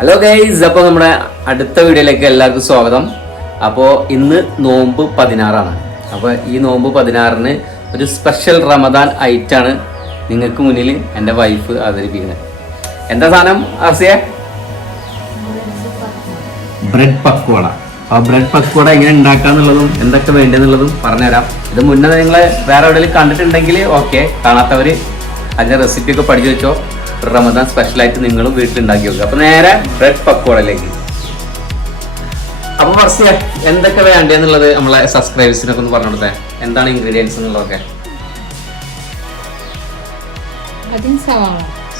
Hello guys, അപ്പോൾ നമ്മുടെ അടുത്ത വീഡിയോയിലേക്ക് എല്ലാവർക്കും സ്വാഗതം. അപ്പോൾ ഇന്ന് നോമ്പ് 16 അപ്പോൾ ഈ നോമ്പ് 16 ഒരു സ്പെഷ്യൽ റമദാൻ ഐറ്റാണ് നിങ്ങൾക്ക് മുന്നിൽ എൻ്റെ വൈഫ് അവതരിപ്പിക്കുന്നത്. എന്താ സാധനം ആസിയ? ബ്രെഡ് പക്കോട. ആ ബ്രെഡ് പക്കോട എങ്ങനെ ഉണ്ടാക്കാന്നുള്ളതും എന്തൊക്കെ വേണ്ടെന്നുള്ളതും പറഞ്ഞുതരാം. ഇത് മുന്നേ നിങ്ങൾ വേറെ എവിടെയെങ്കിലും കണ്ടിട്ടുണ്ടെങ്കിൽ ഓക്കെ, കാണാത്തവർ അതിൻ്റെ റെസിപ്പിയൊക്കെ പഠിച്ചു വെച്ചോ. റമദാൻ സ്പെഷ്യലായിട്ട് നിങ്ങളും വീട്ടിലുണ്ടാക്കി വെക്കുക. അപ്പൊ നേരെ ബ്രെഡ് പക്കോടയിലേക്ക്. അപ്പൊ ഫസ്റ്റ് എന്തൊക്കെ വേണ്ടതെന്നുള്ളത് നമ്മളെ സബ്സ്ക്രൈബേഴ്സിനൊക്കെ ഒന്ന് പറഞ്ഞു കൊടുത്തേ. എന്താണ് ഇൻഗ്രീഡിയൻസ് എന്നുള്ളതൊക്കെ?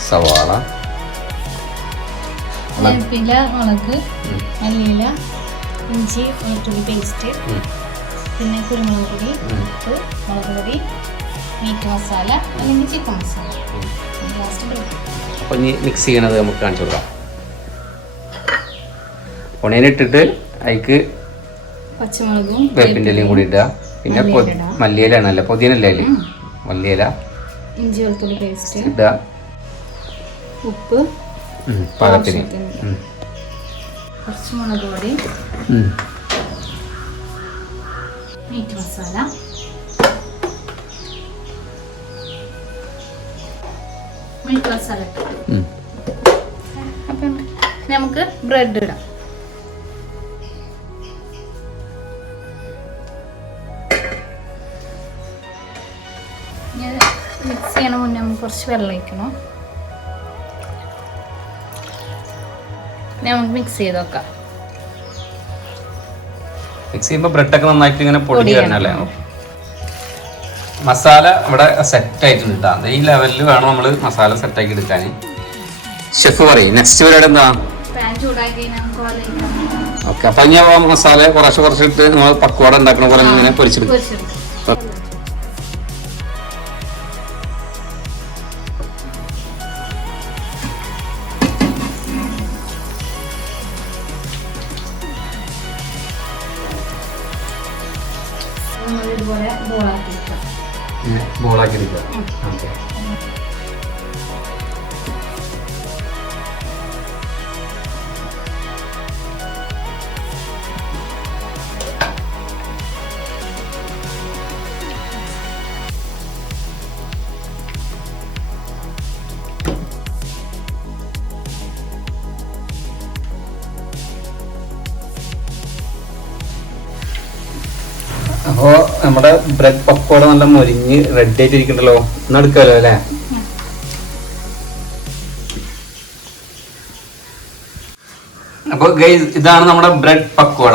സവാള, വേപ്പില, മുളക്, മല്ലിയില, ഇഞ്ചി വെളുത്തുള്ളി പേസ്റ്റ്, പിന്നെ കുരുമുളക് പൊടി, ഉപ്പ്, മുളക് പൊടി, മീറ്റ് മസാല അല്ലെങ്കിൽ ചിക്കൻ മസാല. അപ്പൊ ഇനി മിക്സ് ചെയ്യണത് നമുക്ക് കാണിച്ചു കൊടുക്കാം. ഒണിയനിട്ടിട്ട് അതിക്ക് പച്ചമുളകും വേപ്പിൻ്റെ ഇലയും കൂടി ഇടുക. പിന്നെ മല്ലിയിലാണ് അല്ല പുതിയനല്ലേ അതിൽ മല്ലിയില, ഇഞ്ചി വെളുത്തുള്ളി പേസ്റ്റ് ഇടുക, ഉപ്പ് പാകത്തിന്, കുറച്ച് മുളക് പൊടി, മീറ്റ് മസാല, മീറ്റ് മസാല. അപ്പം നമുക്ക് ബ്രെഡ് ഇടാം. മിക്സ് ചെയ്യണ മുന്നേ നമുക്ക് കുറച്ച് വെള്ളം ഒഴിക്കണം. നമുക്ക് മിക്സ് ചെയ്ത് നോക്കാം. മിക്സ് ചെയ്യുമ്പോൾ ബ്രെഡൊക്കെ നന്നായിട്ട് ഇങ്ങനെ പൊടി വരണല്ലേ. മസാല ഇവിടെ സെറ്റ് ആയിട്ടുണ്ട് കേട്ടോ. ഈ ലെവലിൽ വേണം നമ്മൾ മസാല സെറ്റ് ആക്കി എടുക്കാൻ. ഷെഫ് പറയും നെക്സ്റ്റ് പരിപാടി എന്താ? ഓക്കെ, അപ്പൊ ഇനി ആ മസാല കുറച്ചിട്ട് നമ്മൾ പക്കോട ഉണ്ടാക്കണ പോലെ ഇങ്ങനെ പൊരിച്ചെടുക്കും. ഇതുപോലെ ബോളാക്കി എടുക്കുക. ഓക്കെ, അപ്പോ നമ്മുടെ ബ്രെഡ് പക്കോട നല്ല മൊരിഞ്ഞ് റെഡി ആയിട്ട് ഇരിക്കണ്ടല്ലോ. ഒന്ന് എടുക്കാമല്ലോ അല്ലേ? അപ്പോൾ ഗൈസ്, ഇതാണ് നമ്മുടെ ബ്രെഡ് പക്കോട.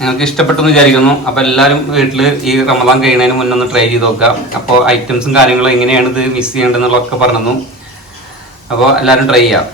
നിങ്ങൾക്ക് ഇഷ്ടപ്പെട്ടെന്ന് വിചാരിക്കുന്നു. അപ്പോൾ എല്ലാവരും വീട്ടിൽ ഈ റമദാൻ കഴിയുന്നതിന് മുന്നേ ഒന്ന് ട്രൈ ചെയ്ത് നോക്കാം. അപ്പോൾ ഐറ്റംസും കാര്യങ്ങളും എങ്ങനെയാണ് ഇത് മിക്സ് ചെയ്യേണ്ടതെന്നുള്ളതൊക്കെ പറഞ്ഞു. അപ്പോൾ എല്ലാവരും ട്രൈ ചെയ്യാം.